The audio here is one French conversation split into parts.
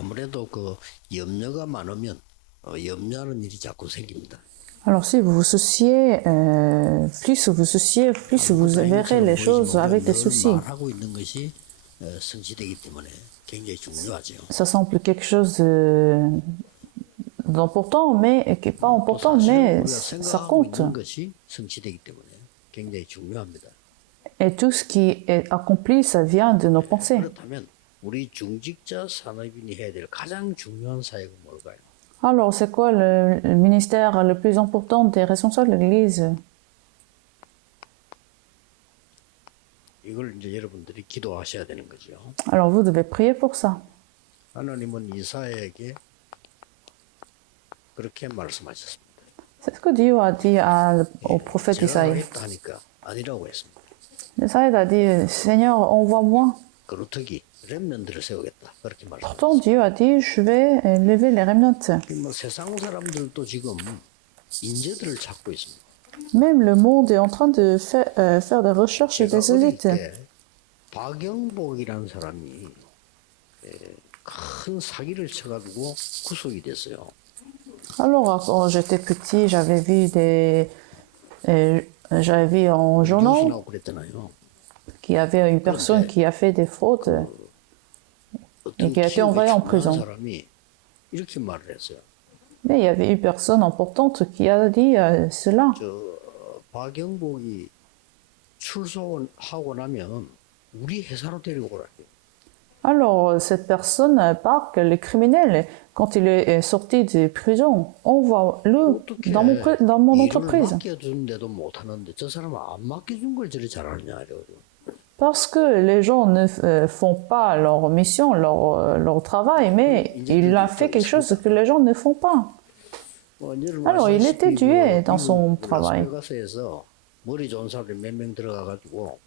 아무래도 그 염려가 많으면 염려하는 일이 자꾸 생깁니다. Alors si vous vous souciez, plus vous verrez les choses avec des soucis. 말하고 있는 것이 성취되기 때문에 굉장히 중요하죠. Ça semble quelque chose d'important, mais qui n'est pas important, mais ça 생각하고 compte. 있는 것이 성취되기 때문에 굉장히 중요합니다. Et tout ce qui est accompli, ça vient de nos pensées. 그렇다면 우리 중직자 산업인이 해야 될 가장 중요한 사역은 뭘까요? Alors, c'est quoi le ministère le plus important des responsables de l'Église? 이걸 이제 여러분들이 기도하셔야 되는 거죠. Alors, vous devez prier pour ça. 하나님은 이사야에게 그렇게 말씀하셨습니다. C'est ce que Dieu a dit au prophète 제가 Isaïe. 하겠다 하니까 아니라고 했습니다. Isaïe a dit, Seigneur, envoie-moi. 그렇더기 렘넌트를 세우겠다 그렇게 Pourtant, 말씀하셨습니다. Dieu a dit, je vais lever les remnants. 뭐 세상 사람들도 지금 인재들을 찾고 있습니다. Même le monde est en train de faire des recherches 제가 des 어릴 élites. 때 박영복이라는 사람이 큰 사기를 쳐가지고 구속이 됐어요. Alors, quand j'étais petit, j'avais vu en journal 뉴스 나오고 그랬잖아요. qu'il y avait une personne qui a fait des fraudes et qui a été envoyée en prison. 사람이 이렇게 말을 했어요. Mais il y avait une personne importante qui a dit cela. 박영복이 출소하고 나면 우리 회사로 데리고 오라. Alors, cette personne part que le criminel, quand il est sorti de prison, envoie-le dans mon entreprise. 맡겨준데도 못하는데 저 사람은 안 맡겨준 걸 저리 잘하느냐 이래가지고. Parce que les gens ne font pas leur mission, leur travail, mais il a fait quelque chose que les gens ne font pas. Alors, il était tué dans son travail. 라스베가스에서 머리 좋은 사람들 몇 명 들어가가지고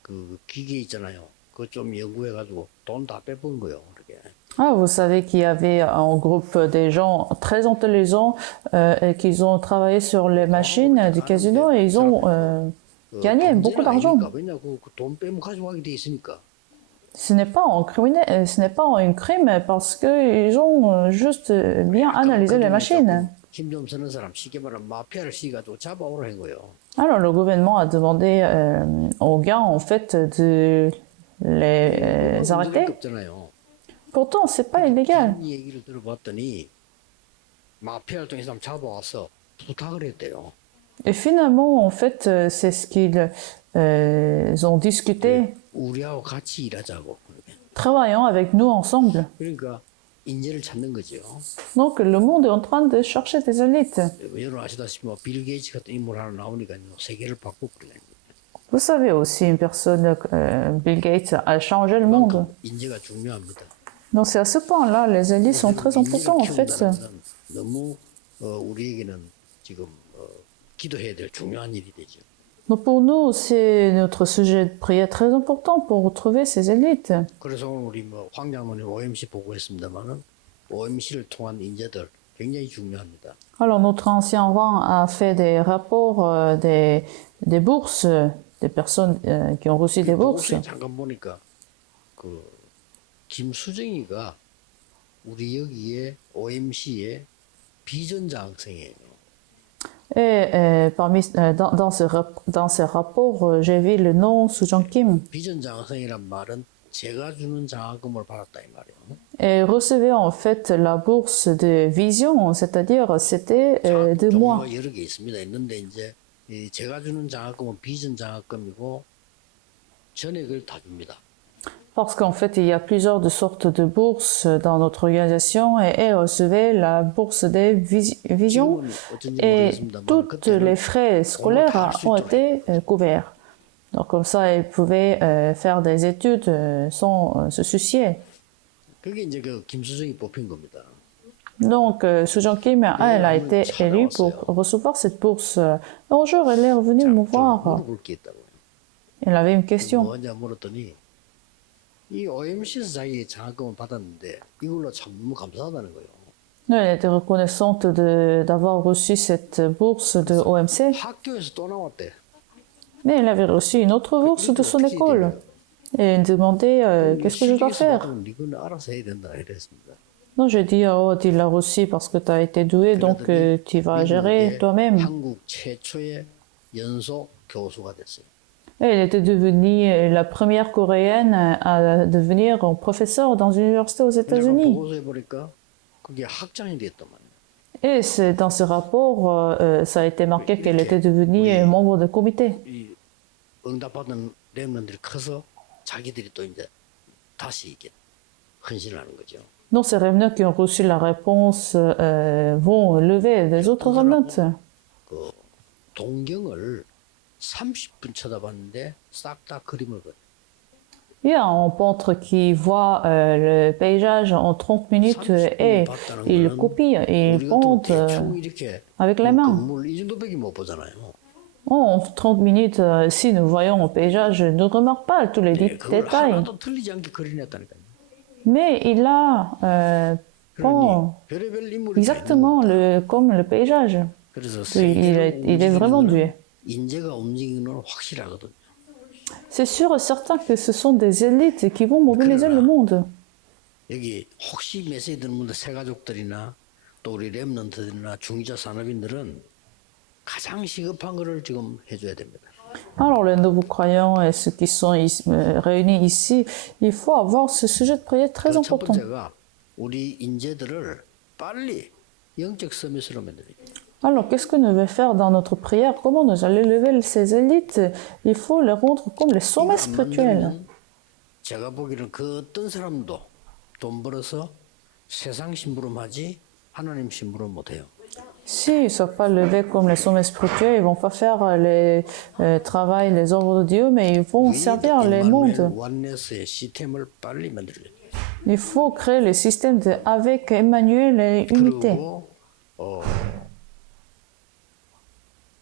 그 기계 있잖아요. 그거 좀 연구해가지고 돈 다 빼본 거예요. 그렇게. Ah, vous savez qu'il y avait un groupe des gens très intelligents et qu'ils ont travaillé sur les machines du casino et ils ont gagné beaucoup d'argent. 왜냐 돈 빼면 가져가게 돼 있으니까. Ce n'est pas un crime parce qu'ils ont juste bien analysé les machines. 힘좀 쓰는 사람 쉽게 말하면 마피아를 시가지고 잡아오라 한 거예요. Alors le gouvernement a demandé aux gars en fait de les arrêter. 없잖아요. Pourtant c'est pas illégal. 이 얘기를 들어봤더니 마피아를 통해서 잡아와서 부탁을 했대요. Et finalement en fait c'est ce qu'ils ont discuté, 우리하고 같이 일하자고. travaillant avec nous ensemble. 그러니까 인재를 찾는 거죠. Donc le monde est en train de chercher des élites. 여러분 아시다시피 빌 게이츠 같은 인물 하나 나오니까요. 세계를 바꾸고 그래요. Vous savez aussi une personne, Bill Gates, a changé le monde. 인재가 중요합니다. Donc c'est à ce point-là, les élites sont très importants en fait. 너무 우리에게는 지금 기도해야 될 중요한 일이 되죠. Donc pour nous, c'est notre sujet de prière très important pour retrouver ces élites. 그래서 오늘 우리 황 장로님 OMC 보고했습니다만은 OMC를 통한 인재들 굉장히 중요합니다. Alors notre ancien rang a fait des rapports des bourses, des personnes qui ont reçu des bourses. 잠깐 보니까 그 김수정이가 우리 여기에 OMC의 비전자 학생이에요. Et dans ces rapports, j'ai vu le nom Soo-jung Kim. 비전자 학생이란 말은 제가 주는 장학금을 받았다 이 말이에요. Et recevait en fait la bourse de vision, c'est-à-dire c'était de moi. 종류가 여러 개 있습니다. 있는데 이제 제가 주는 장학금은 비전 장학금이고 전액을 다 줍니다. Parce qu'en fait, il y a plusieurs de sortes de bourses dans notre organisation et elle recevait la bourse des visions et tous les frais scolaires ont été couverts. Donc comme ça, elle pouvait faire des études sans se soucier. 그게 이제 그 김수정이 뽑힌 겁니다. Donc, Soo-jung Kim, elle a été élue pour recevoir cette bourse. Un jour, elle est revenue me voir. 물어볼 게 있다고. Elle avait une question. 뭐냐 물었더니 이 OMC 자기의 장학금을 받았는데 이걸로 참 너무 감사하다는 거예요. Elle était reconnaissante d'avoir reçu cette bourse de OMC. 학교에서 또 나왔대. Mais elle avait reçu une autre bourse de son école. et il me demandait qu'est-ce que je dois faire. 이건 알아서 해야 된다 이랬습니다. Non, j'ai dit, oh, tu l'as reçu parce que tu as été doué, donc tu vas gérer toi-même. 한국 최초의 연소 교수가 됐어요. Et elle était devenue la première coréenne à devenir professeure dans une université aux 내가 États-Unis. 보고서에 보니까 그게 학장이 됐더만. Et dans ce rapport, ça a été marqué qu'elle était devenue membre de comité. 이 응답받은 렘넌들이 커서 자기들이 또 이제 다시 이게 헌신하는 거죠. Donc ces remnants qui ont reçu la réponse vont lever des autres remnants. 그 동경을 30분 쳐다봤는데 싹 다 그림을 그려. Il y a un peintre qui voit le paysage en 30 minutes et il copie et il 우리가 또 peint 대충 이렇게 avec les mains. 건물 이 정도밖에 못 보잖아요. En 30 minutes, si nous voyons le paysage, ne remarque pas tous les 그걸 détails. 하나도 틀리지 않게 그려냈다니까요. Mais il a peint 그러니 별의별 인물이 다 있는 exactement comme le paysage. 그래서 Il est vraiment doué. 인재가 움직이는 건 확실하거든요. C'est sûr et certain que ce sont des élites qui vont mobiliser le monde. 여기 혹시 메시지 듣는 분들 새가족들이나 또 우리 렘넌트들이나 중위자 산업인들은 가장 시급한 거를 지금 해줘야 됩니다. Alors, les nouveaux croyants et ceux qui sont réunis ici, il faut avoir ce sujet de prière très 첫 important. 번째가 우리 인재들을 빨리 영적 서밋으로 만들어야 돼요. Alors, qu'est-ce que nous devons faire dans notre prière? Comment nous allons lever ces élites? Il faut les rendre comme les sommets 이거 안 spirituels. 만들면 제가 보기에는 그 어떤 사람도 돈 벌어서 세상 심부름하지 하나님 심부름 못해요. S'ils ne sont pas levés comme les sommets spirituels, ils ne vont pas faire les travail, les œuvres de Dieu, mais ils vont servir les mondes. 원네스의 시스템을 빨리 만들어야 돼요. Il faut créer le système avec Emmanuel et unité. 그리고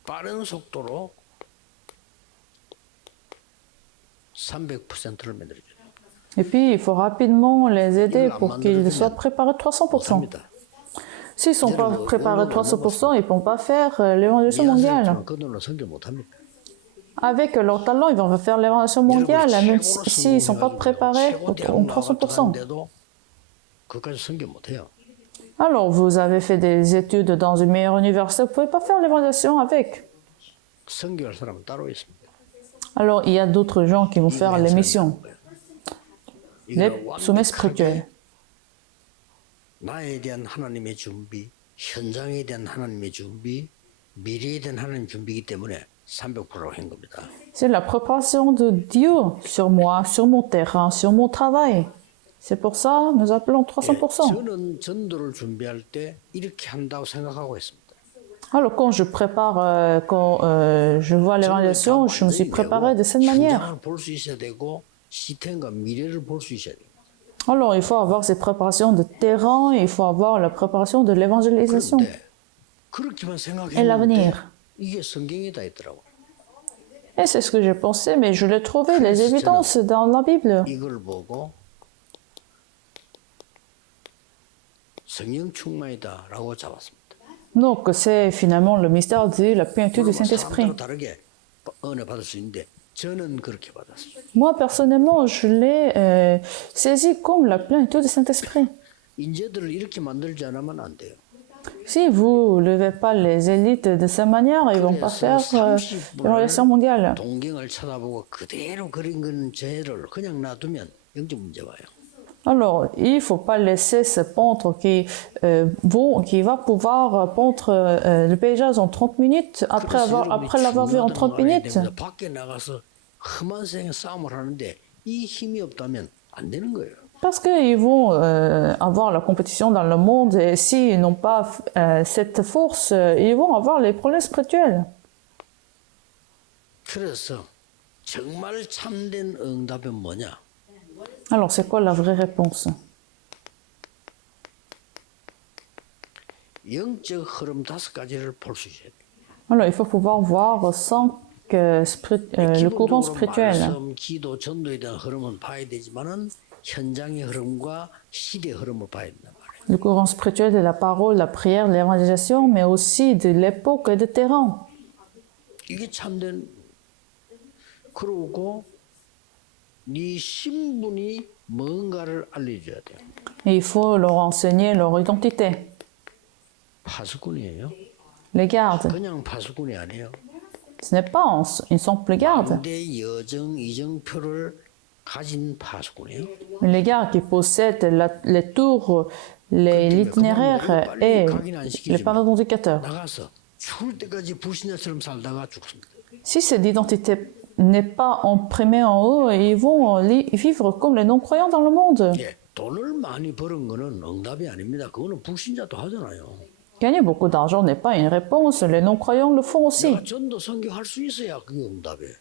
빠른 속도로 300%를 만들어줘요. Et puis, il faut rapidement les aider pour qu'ils soient préparés 300%. 못합니다. S'ils ne sont pas préparés 300%, ils ne vont pas faire l'évangélisation mondiale. 그 돈으로 선교 못합니다. Avec leur talent, ils vont faire l'évangélisation mondiale, même s'ils ne sont pas préparés en 300%. 그까지 선교 못해요. Alors, vous avez fait des études dans une meilleure université, vous ne pouvez pas faire l'évangélisation avec. 선교할 사람은 따로 있습니다. Alors, il y a d'autres gens qui vont faire les missions, les sommets spirituels. 나에 대한 하나님의 준비, 현장에 대한 하나님의 준비, 미래에 대한 하나님 준비이기 때문에 300%로 한 겁니다. C'est la préparation de Dieu sur moi, sur mon terrain, sur mon travail. C'est pour ça nous appelons 300%. 저는 전도를 준비할 때 이렇게 한다고 생각하고 있습니다. Alors quand je prépare, quand je vois l'évaluation, je me suis préparé de cette manière. 현장을 볼 수 있어야 되고 시스템과 미래를 볼 수 있어야 돼요. Alors il faut avoir ces préparations de terrain, il faut avoir la préparation de l'évangélisation 그렇게만 et 생각했는데 l'avenir. 이게 성경에 다 있더라고. Et c'est ce que j'ai pensé, mais je l'ai trouvé, les évidences dans la Bible. 이걸 보고 성령 충만이다라고 잡았습니다. Donc c'est finalement le mystère de la plénitude du Saint-Esprit. 사람들은 다르게 은혜 받을 수 있는데 저는 그렇게 받았어요. Moi personnellement, je l'ai saisi comme la plénitude du Saint-Esprit. 인재들을 이렇게 만들지 않으면 안 돼요. Si vous ne levez pas les élites de cette manière, ils ne vont pas faire l'évaluation mondiale. 동경을 쳐다보고 그대로 그린 건 죄를 그냥 놔두면 영적 문제 와요. Alors, il ne faut pas laisser ce peintre qui va pouvoir peindre le paysage en 30 minutes après l'avoir vu en 30 minutes. 밖에 나가서 험한 생의 싸움을 하는데 이 힘이 없다면 안 되는 거예요. Parce qu'ils vont avoir la compétition dans le monde et s'ils n'ont pas cette force, ils vont avoir les problèmes spirituels. 그래서 정말 참된 응답은 뭐냐? Alors, c'est quoi la vraie réponse? 영적 흐름 5가지를 볼 수 있어야 돼요. Alors, il faut pouvoir voir le courant spirituel. 말씀, 기도, 전도에 대한 흐름은 봐야 되지만은 현장의 흐름과 시대의 흐름을 봐야 된단 말이에요. Le courant spirituel de la parole, la prière, l'évangélisation, mais aussi de l'époque et du terrain. 이게 참된 그러고 네 신분이 뭔가를 알려줘야 돼요. Et il faut leur enseigner leur identité. 파수꾼이에요. Les gardes, 그냥 파수꾼이 아니에요. ce n'est pas une simple garde. 왕대 여정 이정표를 가진 파수꾼이에요. Mais les gardes qui possèdent les tours, l'itinéraire et les panneaux d'indicateurs. 나가서 죽을 때까지 불신자처럼 살다가 죽습니다. Si cette identité n'est pas imprimée en eux, ils vont vivre comme les non-croyants dans le monde. 예, 돈을 많이 버는 거는 응답이 아닙니다. 그거는 불신자도 하잖아요. Gagner beaucoup d'argent n'est pas une réponse, les non-croyants le font aussi. 내가 전도 선교할 수 있어야 그게 응답이에요.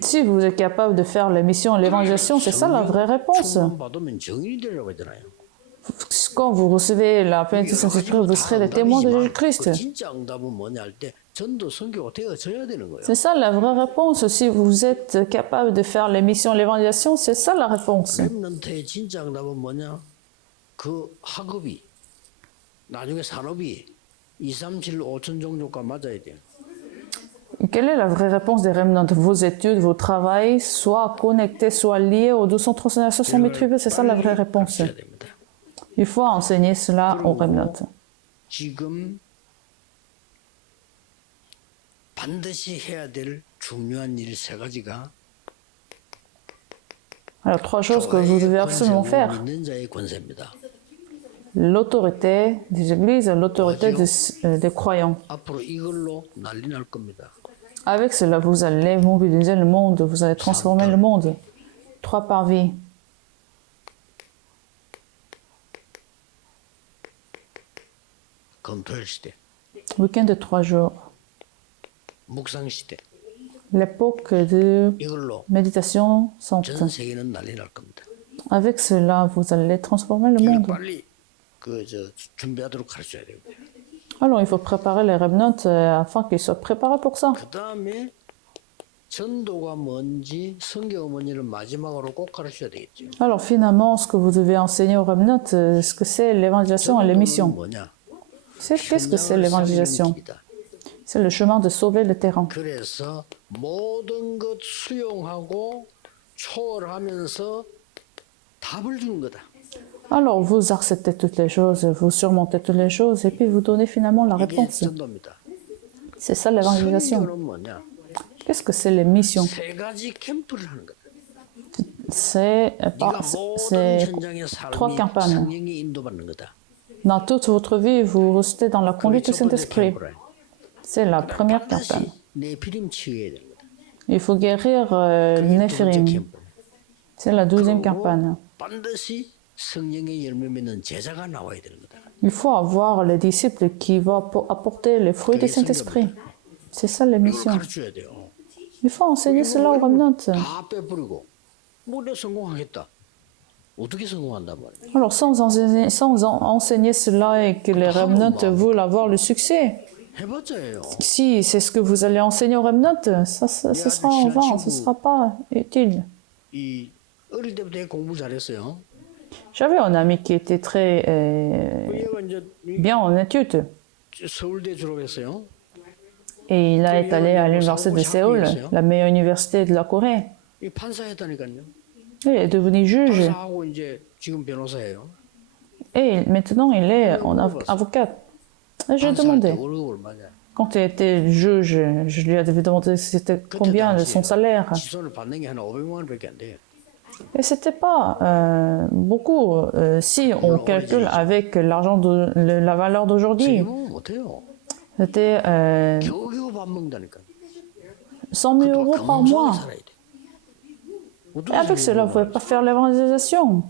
Si vous êtes capable de faire les missions et l'évangélisation, c'est ça la vraie réponse. 충만 받으면 증인이 되라고 하잖아요. Quand vous recevez la plénitude du Saint-Esprit, vous serez des témoins de Jésus-Christ. 그 진짜 응답은 뭐냐 할 때 전도 선교가 되어져야 되는 거예요. C'est ça la vraie réponse. Si vous êtes capable de faire les missions et l'évangélisation, c'est ça la réponse. 렘넌트의 진짜 응답은 뭐냐? 그 학업이 나중에 산업이 2, 3, 7, 5천 종족과 맞아야 돼요. Quelle est la vraie réponse des remnants? Vos études, vos travails, soit connectés, soit liés aux 239 000 tribus, c'est ça la vraie réponse. 가르쳐야 됩니다. Il faut enseigner cela aux remnants. 지금 반드시 해야 될 중요한 일 세 가지가 Alors, trois choses que vous devez absolument faire. 믿는 자의 권세입니다. L'autorité des églises, l'autorité des croyants. 앞으로 이걸로 난리 날 겁니다. Avec cela, vous allez mobiliser le monde, vous allez transformer le monde. 3 parvis. 검토일 시대, Week-end de 3 jours. 묵상 시대, L'époque de 이걸로 méditation sainte. 전 세계는 난리 날 겁니다. Avec cela, vous allez transformer le 이걸 monde. 빨리 준비하도록 가르쳐야 됩니다. Alors, il faut préparer les remnants afin qu'ils soient préparés pour ça. 그 다음에 전도가 뭔지 성경가 뭔지를 마지막으로 꼭 가르쳐야 되겠죠. Alors, finalement, ce que vous devez enseigner aux remnants, ce que c'est l'évangélisation et les 전도는 missions. 뭐냐? Qu'est-ce que c'est 현장을 l'évangélisation? 살리는 길이다. C'est le chemin de sauver le terrain. 그래서 모든 것 수용하고 초월하면서 답을 주는 거다. Alors, vous acceptez toutes les choses, vous surmontez toutes les choses, et puis vous donnez finalement la 이게 réponse. 전도입니다. C'est ça l'évangélisation. 선교는 뭐냐? Qu'est-ce que c'est les missions? 세 가지 캠프를 하는 거다. C'est 네가 모든 c'est 현장의 3 삶이 campagnes. 성령이 인도받는 거다. Dans toute votre vie, vous restez dans la 그게 conduite du 첫 번째 Saint-Esprit. 캠프라. C'est la première campagne. 반드시 내 피림 치유해야 되는 거다. Il faut guérir 그게 두 번째 Néphirim. 캠프. C'est la deuxième 그리고 campagne. 반드시 성령의 열매 맺는 제자가 나와야 되는 거다. Il faut avoir les disciples qui vont apporter les fruits du Saint-Esprit. C'est ça les 이걸 missions. 가르쳐야 돼요. Il faut enseigner cela aux remnants. 다 빼버리고 뭐 내가 성공하겠다. 어떻게 성공한단 말이야? Alors, sans enseigner cela et que les remnants veulent avoir le succès, 해봤자 해요. si c'est ce que vous allez enseigner aux remnants, ce sera en vain, ce ne sera pas utile. 이 어릴 때부터 공부 잘했어요. J'avais un ami qui était très 얘가 이제 bien en études 서울대 졸업했어요. et il est allé à l'université de Séoul, la meilleure université de la Corée. 이 판사했다니까요. Il est devenu juge 판사하고 이제 지금 변호사예요. et maintenant il est avocat. Et j'ai 판사할 때 demandé, 월급 얼마냐? quand il était juge, je lui avais demandé c'était combien de son salaire. 지선을 받는 게 한 500만 원밖에 안 돼요. Et c'était pas beaucoup si on calcule avec l'argent de la valeur d'aujourd'hui. 지금은 못해요. C'était 겨우겨우 밥 먹는다니까. 100 000 euros par mois. 살아야 돼. Et avec cela, vous ne pouvez pas faire l'évangélisation.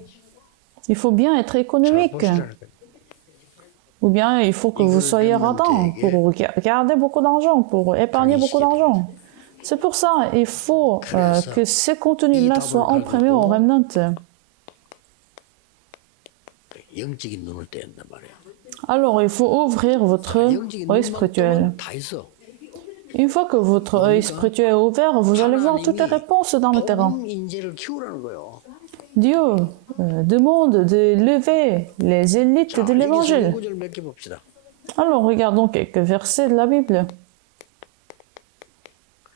Il faut bien être économique. Ou bien il faut que vous soyez radin pour garder beaucoup d'argent, pour épargner beaucoup d'argent. C'est pour ça il faut que ces contenus-là soient imprimés aux remnants. 영적인 눈을 떼었단 말이야. Alors il faut ouvrir votre 영적인 œil 눈만 spirituel. 뜨면 다 있어. Une fois que votre œil spirituel est ouvert, vous allez voir toutes les réponses dans le terrain. 복음 인재를 키우라는 거예요. Dieu demande de lever les élites de 여기서 l'évangile. 구절 몇 개 봅시다. Alors regardons quelques versets de la Bible.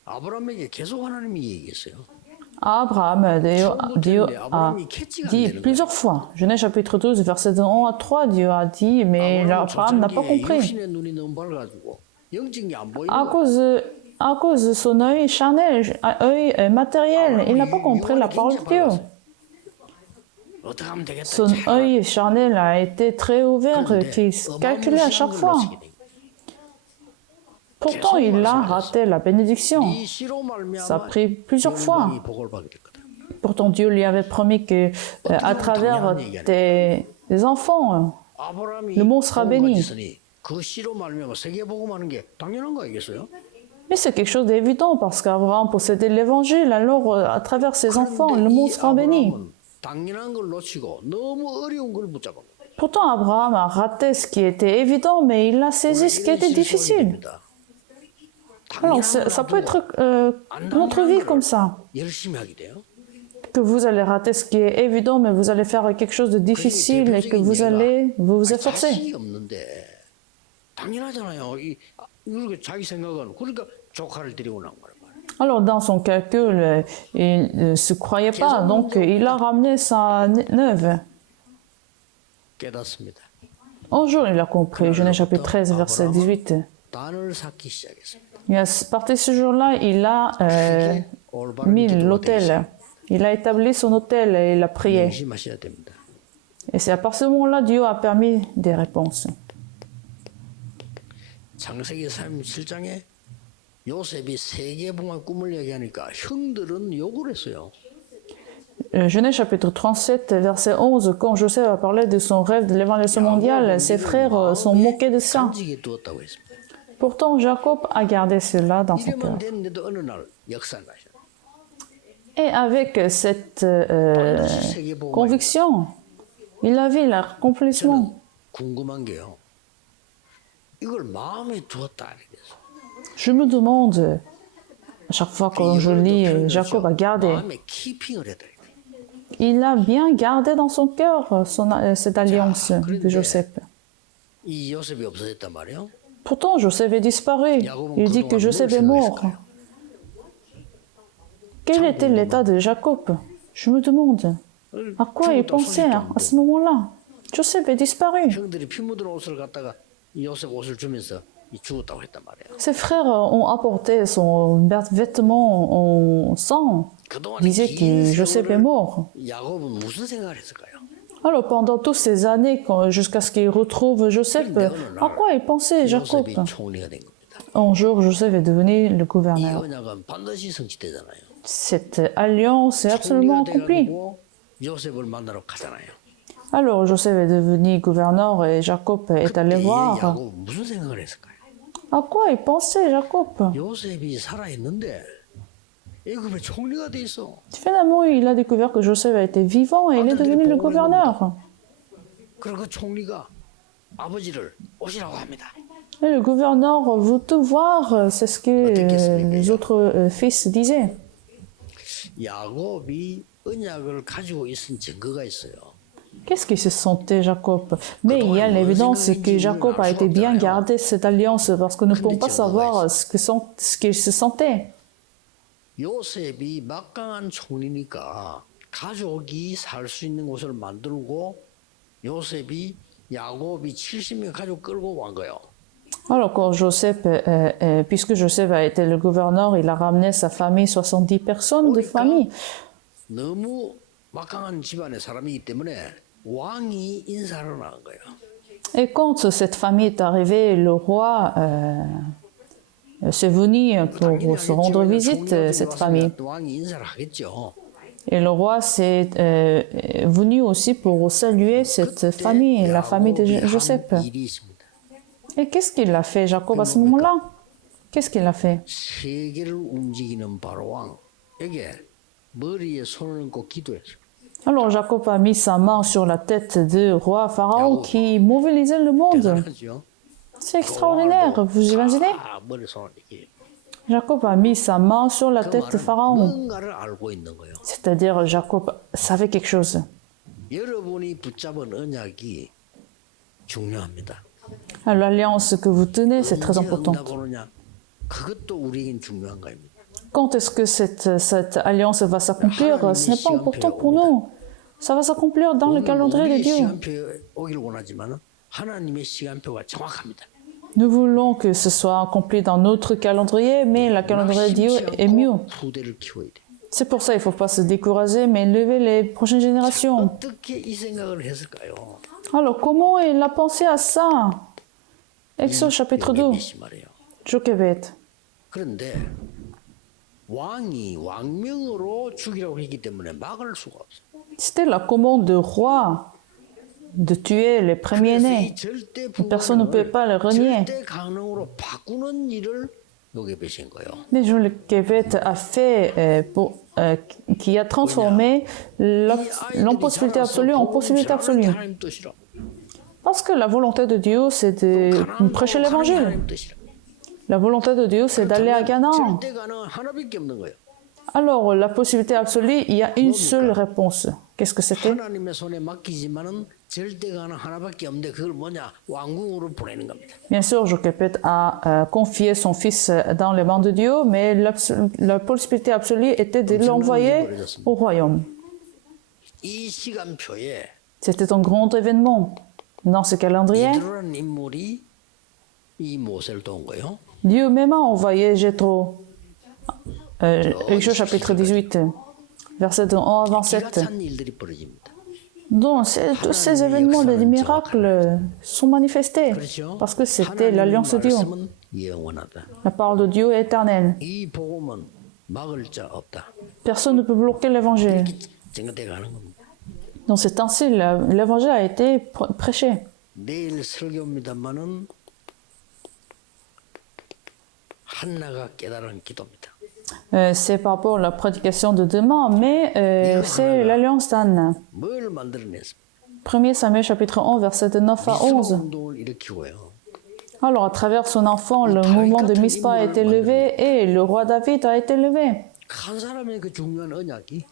아브라함에게 계속 하나님이 얘기했어요. à Abraham, Dieu a dit plusieurs fois, Genèse chapitre 12, verset 1 à 3, Dieu a dit, mais Abraham n'a pas compris. 육신의 눈이 너무 밝아가지고 영적인 게 안 보이는 À cause de son œil charnel, œil matériel, il n'a pas compris la parole de Dieu. 어떻게 하면 되겠다. Son œil charnel a été très ouvert, qu'il calculait à chaque fois. Pourtant, il a raté la bénédiction. 이 씨로 Ça a 말미암아 pris plusieurs fois. 영광이 복을 받게 될 거다. Pourtant, Dieu lui avait promis que, à travers tes enfants, 아브라함이 le monde sera béni. 복음을 그 씨로 말미암아 세계 복음하는 게 당연한 거 아니겠어요? Mais c'est quelque chose d'évident parce qu'Abraham possédait l'évangile, alors à travers ses enfants, le monde sera béni. 아브라함은 당연한 걸 놓치고 너무 어려운 걸 붙잡은 거예요. Pourtant, Abraham a raté ce qui était évident, mais il a saisi ce qui était difficile. Alors, ça peut être notre vie comme ça, 열심히 하게 돼요. que vous allez rater ce qui est évident, mais vous allez faire quelque chose de difficile et que vous allez vous efforcer. 자식이 없는데 당연하잖아요. 이렇게 자기 생각은 그러니까 조카를 데리고 나온 거란 말이에요. Alors, dans son calcul, il ne se croyait pas, donc il a ramené sa neuve. 깨닫습니다. Un jour, il a compris, Genèse chapitre 13, verset 18. 단을 쌓기 시작했습니다. Et à partir de ce jour-là, il a mis l'autel. Il a établi son autel et il a prié. 명심하셔야 됩니다. Et c'est à partir de ce moment-là, Dieu a permis des réponses. 창세기 37장에 요셉이 세계봉화 꿈을 얘기하니까 형들은 욕을 했어요. Genèse chapitre 37, verset 11, quand Joseph a parlé de son rêve de l'évangélisation mondiale, ses frères sont moqués de ça. 간직해 두었다고 했습니다. Pourtant, Jacob a gardé cela dans son cœur. 이래만 됐는데도 어느 날 역사를 하셨어요. Et avec cette conviction, il a vu l'accomplissement. 궁금한 게요. 이걸 마음에 두었다 이랬어요. Je me demande, à chaque fois que je lis, Jacob a gardé. 마음에 키핑을 해야 돼. Il a bien gardé dans son cœur cette alliance de Joseph. 이 요셉이 없어졌단 말이에요. Pourtant, Joseph est disparu. Il dit que Joseph est mort. Quel était l'état de Jacob? Je me demande. À quoi il pensait à ce moment-là? Joseph est disparu. 형들이 피 묻은 옷을 갖다가 이 요셉 옷을 주면서 이 죽었다고 했단 말이에요. Ses frères ont apporté son vêtement en sang. 그동안 Ils disaient que Joseph est mort. 야곱은 무슨 생각을 했을까요? Alors pendant toutes ces années, jusqu'à ce qu'il retrouve Joseph, à quoi il pensait Jacob? 요셉이 총리가 된 겁니다. Un jour, Joseph est devenu le 이 gouverneur. 언약은 반드시 성취되잖아요. Cette alliance est absolument 총리가 accomplie. 돼가지고 요셉을 만나러 가잖아요. Alors Joseph est devenu gouverneur et Jacob est allé 그때 voir. 야곱 무슨 생각을 했을까요? À quoi il pensait Jacob? 요셉이 살아 있는데 애굽의 총리가 돼 있어. Finalement, il a découvert que Joseph a été vivant et il est devenu le gouverneur. 그리고 그 총리가 아버지를 오시라고 합니다. Et le gouverneur veut tout voir, c'est ce que les autres fils disaient. 야곱이 언약을 가지고 있은 증거가 있어요. Qu'est-ce qu'il se sentait, Jacob? Mais il y a l'évidence que Jacob a été bien gardé cette alliance parce que nous ne pouvons pas savoir ce qu'il se sentait. 요셉이 막강한 총리니까 가족이 살 수 있는 곳을 만들고 요셉이 야곱이 70명 가족 끌고 온 거예요. Alors, quand Joseph, puisque Joseph a été le gouverneur, il a ramené sa famille, 70 personnes de famille. 너무 막강한 집안의 사람이기 때문에 왕이 인사를 나간 거예요. Et quand cette famille est arrivée, le roi s'est venu pour se rendre visite, cette famille. 왕이 인사를 하겠죠. Et le roi s'est venu aussi pour saluer cette famille, la famille de Joseph. 일이 있습니다. Et qu'est-ce qu'il a fait, Jacob, à ce moment-là? Qu'est-ce qu'il a fait? 세계를 움직이는 바로 왕에게 머리에 손을 얹고 기도했어요. Alors Jacob a mis sa main sur la tête du roi Pharaon qui mobilisait le monde. 대단하죠. C'est extraordinaire, vous imaginez? 머리 손을 이렇게. Jacob a mis sa main sur la 그 tête de 말은 Pharaon. 뭔가를 알고 있는 거예요. C'est-à-dire Jacob savait quelque chose. 여러분이 붙잡은 언약이 중요합니다. Alors, l'alliance que vous tenez, c'est très 언제 important. 응답 오느냐? 그것도 우리에겐 중요한 거입니다. Quand est-ce que cette alliance va s'accomplir? Ce n'est pas important pour nous. Ça va s'accomplir dans le calendrier de 우리의 Dieu. 시간표에 오기를 원하지만 하나님의 시간표가 정확합니다. Nous voulons que ce soit accompli dans notre calendrier, mais le calendrier de Dieu est mieux. 후대를 키워야 돼. C'est pour ça qu'il ne faut pas se décourager, mais élever les prochaines générations. 어떻게 이 생각을 했을까요? Alors, comment il a pensé à ça? Exode chapitre 2. 요게벳이 말이에요. Jochebed. 그런데 왕이 왕명으로 죽이라고 했기 때문에 막을 수가 없어. C'était la commande du roi de tuer les premiers-nés. Personne ne peut pas le renier. 절대 가능으로 바꾸는 일을 요게벳인 거예요. Mais Jochebed a fait, qui a transformé l'impossibilité absolue en possibilité absolue. 하나님 뜻이라. Parce que la volonté de Dieu, c'est de prêcher l'évangile. 하나님 뜻이라. La volonté de Dieu, c'est d'aller à Canaan. 절대 가능한 하나밖에 없는 거예요. Alors, la possibilité absolue, il y a une seule réponse. Qu'est-ce que c'était? 하나님의 손에 맡기지만은 절대 가능 하나밖에 없는데 그걸 뭐냐? 왕궁으로 보내는 겁니다. Bien sûr, Jochebed a confié son fils dans les mains de Dieu, mais la possibilité absolue était de l'envoyer au royaume. 이 시간표에 C'était un grand événement. Dans ce calendrier, 이드로라는 인물이 이 모세를 도운 거예요. Dieu même a envoyé Jéthro. Exode chapitre 18, versets de 1 à 27. 기가 찬 일들이 벌어집니다. Donc, tous ces événements, des miracles sont manifestés 그렇죠? parce que c'était 하나님의 l'alliance de Dieu. 말씀은 영원하다. La parole de Dieu est éternelle. 이 복음은 막을 자 없다. Personne ne peut bloquer l'évangile. 증거돼 가는 겁니다. Donc, c'est ainsi, l'évangile a été prêché. 내일 설교입니다만은 한나가 깨달은 기도입니다. C'est par rapport à la prédication de demain, mais c'est l'alliance d'Anne. 뭘 만들어냈습니까? 1 Samuel chapitre 1, versets de 9 à 11. 운동을 일으키고요. Alors, à travers son enfant, le mouvement de Mispa a été levé et le roi David a été levé. 한 사람의 그 중요한 언약이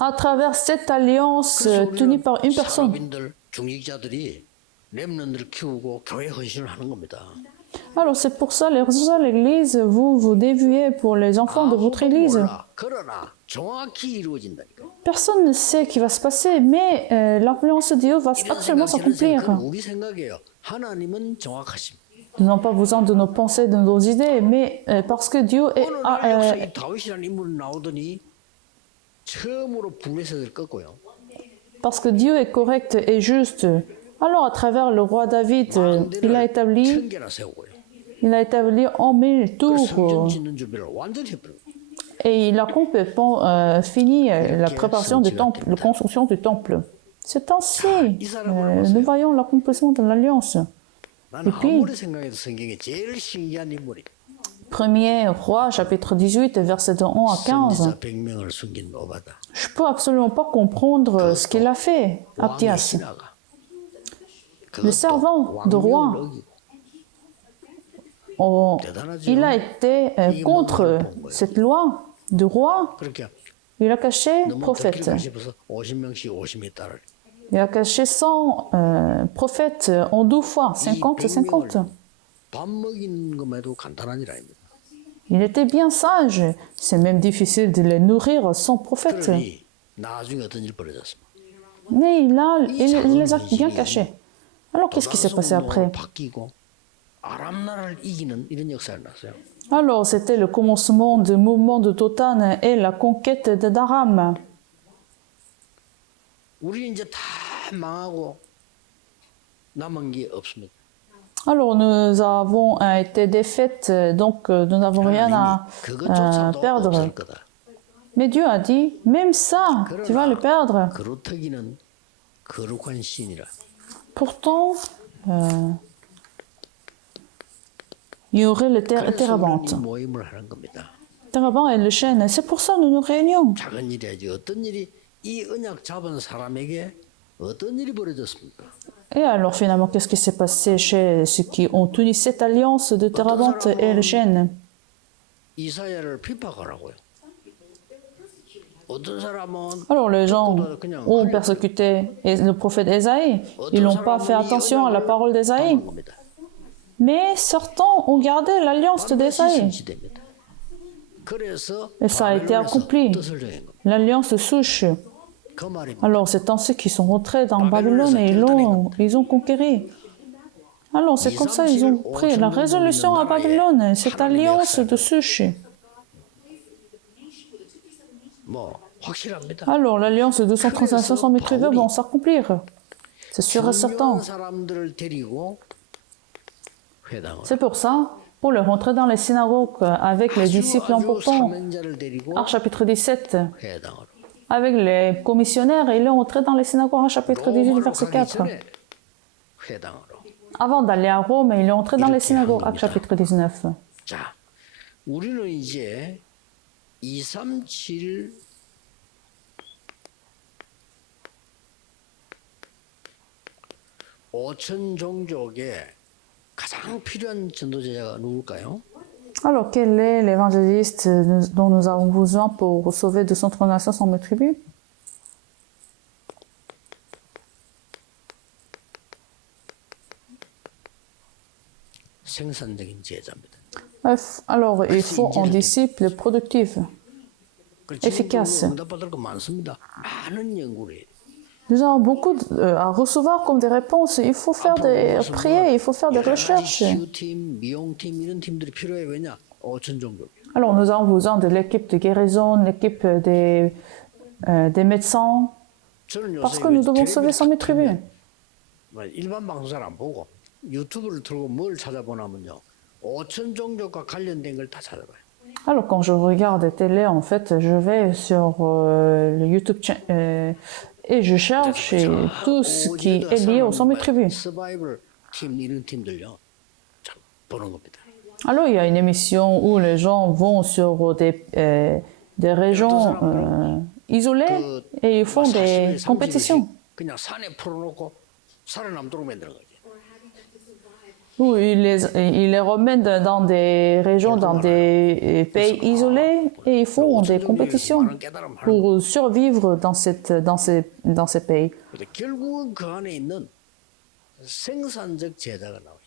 À travers cette alliance tenue par une personne. 사람인들 중직자들이 렘넌트를 키우고 교회 헌신을 하는 겁니다. Alors, c'est pour ça, les responsables de l'église, vous vous dévouez pour les enfants de votre église. 몰라. 그러나 정확히 이루어진다니까. Personne ne sait ce qui va se passer, mais l'influence de Dieu va 이런 absolument s'accomplir. 그건 우리 생각이에요. 하나님은 정확하십니다. Nous n'avons pas besoin de nos pensées, de nos idées, mais parce que Dieu est... 오늘 역사에 다윗이라는 인물이 나오더니 처음으로 블레셋을 꺾고요. Parce que Dieu est correct et juste. Alors, à travers le roi David, il a établi 천개나 세우고요. en 1000 그 tours 성전 짓는 준비를 완전히 해버려요. et il a complètement fini la préparation du temple, la construction du temple. C'est ainsi. Nous voyons l'accomplissement de l'alliance. 나는 아무리 생각해도 성경에 제일 신기한 인물이 1er roi, chapitre 18, versets de 1 à 15. 선지자 100명을 숨긴 오바다. Je peux absolument pas comprendre ce qu'il a fait, 왕의 Abdias. 신하가 Le servant de roi. Il a été contre cette loi de roi. 그렇게 Il a caché 너무 prophète. 덕기가 싶어서 50명씩 50명 따라. Il a caché 100 prophètes en 2 fois, 50 et 50. 밥 먹이는 것만 해도 간단한 일 아닙니다. Il était bien sage. C'est même difficile de les nourrir sans prophète. 그러니 나중에 어떤 일이 벌어졌습니까? Mais il les a bien cachés. Alors qu'est-ce qui s'est passé après? 바뀌고 아람 나라를 이기는 이런 역사가 났어요. Alors c'était le commencement du mouvement de Dotan et la conquête d'Aram. 우리 이제 다 망하고 남은 게 없습니다. Alors nous avons été défaites, donc nous n'avons rien à 그것조차도 perdre. 없을 거다. Mais Dieu a dit, même ça, tu vas le perdre. 그루터기는 거룩한 신이라. Pourtant, il y aurait le 그래서 Térabant. 우리는 이 모임을 하는 겁니다. Térabant et le chêne, c'est pour ça que nous nous réunions. 작은 일이야지 어떤 일이 이 언약 잡은 사람에게 어떤 일이 벌어졌습니까? Et alors finalement, qu'est-ce qui s'est passé chez ceux qui ont tenu cette alliance de Térabant et le chêne? 이사야를 핍박하라고요. 어떤 사람은 Alors les gens ont persécuté le prophète Ésaïe. Ils n'ont pas fait attention à la parole d'Ésaïe. 당한 겁니다. Mais certains ont gardé l'alliance 반드시 d'Ésaïe. 성취됩니다. 그래서 Et ça a été 바벨론에서 accompli. 뜻을 정한 겁니다. L'alliance de souche. 그 말입니다. Alors, c'est ainsi qu'ils sont rentrés dans Babylone et ils ont conquéri. Alors, c'est comme ça ils ont pris la résolution à Babylone, cette alliance de souche. 뭐 확실합니다. Alors, l'alliance de 235 000 tribus vont s'accomplir. C'est sûr et certain. 중요한 사람들을 데리고 회당을 C'est pour ça, pour le rentrer dans les synagogues avec les disciples importants, 사명자를 데리고 Actes chapitre 17, 회당으로 avec les commissionnaires, il est entré dans les synagogues, Actes chapitre 18, 로마로 verset 가기 4. 전에 회당으로. Avant d'aller à Rome, il est entré dans les synagogues, Actes chapitre 19. 자, 우리는 이제 237 5천 종족에 가장 필요한 전도제자가 누굴까요? Alors, quel est l'évangéliste dont nous avons besoin pour sauver 239 500 000 tribus? 생산적인 제자입니다. Alors, il faut un disciple productif. efficace. 응답받을 거 많습니다. 많은 연구를 해요. Nous avons beaucoup à recevoir comme des réponses. Il faut faire des prières, il faut faire des recherches. 치유팀, 미용팀 이런 팀들이 필요해. 왜냐? 5천 종족. Alors, nous avons besoin de l'équipe de guérison, l'équipe des médecins, 저는 parce 요새 que nous devons sauver 100 000 tribus. 일반 방송사를 안 보고 유튜브를 틀고 뭘 찾아보냐면요. 5천 종족과 관련된 걸 다 찾아봐요. Alors, quand je regarde la télé, en fait, je vais sur le YouTube et je cherche tout ce qui est lié aux 100 000 tribus. 서바이벌 팀 이런 팀들요. 참 보는 겁니다. Alors, il y a une émission où les gens vont sur des régions isolées et ils font des compétitions. 그냥 산에 풀어놓고 살아남도록 만드는 거지. Où ils les remettent dans des régions, dans des pays isolés et ils font des compétitions pour survivre dans ces pays. 결국은 그 안에 있는 생산적 제자가 나와요.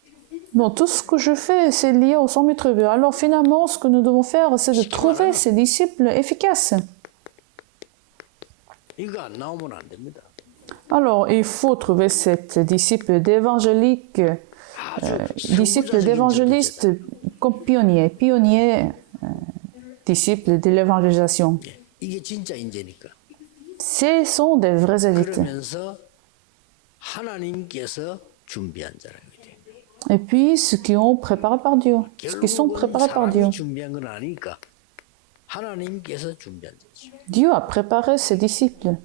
Bon, tout ce que je fais, c'est lié aux 100 000 tribus. Alors finalement, ce que nous devons faire, c'est de trouver ces disciples efficaces. 이거 안 나오면 안 됩니다. Alors, il faut trouver cette disciple d'évangélique, disciple d'évangéliste comme pionnier, disciple de l'évangélisation. 이게 진짜 인재니까. Ce sont des vrais élites. 그러면서 하나님께서 준비한 자라고 돼. Et puis, ceux qui ont préparé par Dieu, ceux qui sont préparés par Dieu. 사람이 준비한 건 아니니까 하나님께서 준비한 자죠. Dieu a préparé ses disciples.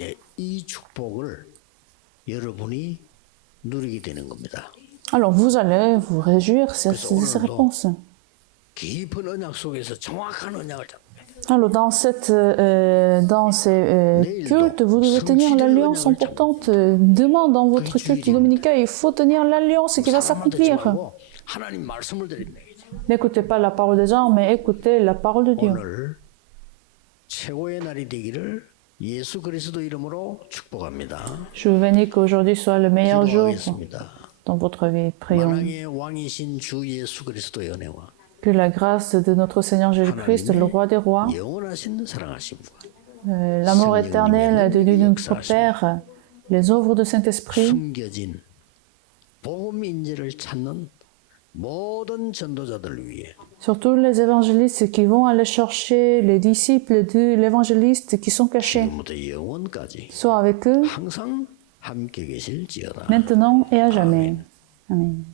예, 이 축복을 여러분이 누리게 되는 겁니다. Alors, vous allez vous réjouir de ces réponses. 깊은 언약 속에서 정확한 언약을 잡는 거예요. Alors, dans ces cultes, vous devez tenir l'alliance importante. Demain, dans votre culte dominical, il faut tenir l'alliance qui va s'accomplir. 하나님 말씀을 드립니다. N'écoutez pas la parole des gens, mais écoutez la parole de Dieu. 오늘 최고의 날이 되기를 예수 그리스도 이름으로 축복합니다. Je vous bénis qu'aujourd'hui soit le meilleur jour 기도하겠습니다. dans votre vie. Prions. 만왕의 왕이신 주 예수 그리스도의 은혜와 Que la grâce de notre Seigneur Jésus-Christ, le roi des rois, 영원하신 사랑하심과 l'amour éternel de Dieu notre Père, les œuvres du Saint-Esprit, 숨겨진 복음 인재를 찾는 모든 전도자들을 위해 surtout les évangélistes qui vont aller chercher les disciples de l'évangéliste qui sont cachés, 지금부터 영원까지 soit avec eux 항상 함께 계실지어다. maintenant et à jamais. Amen.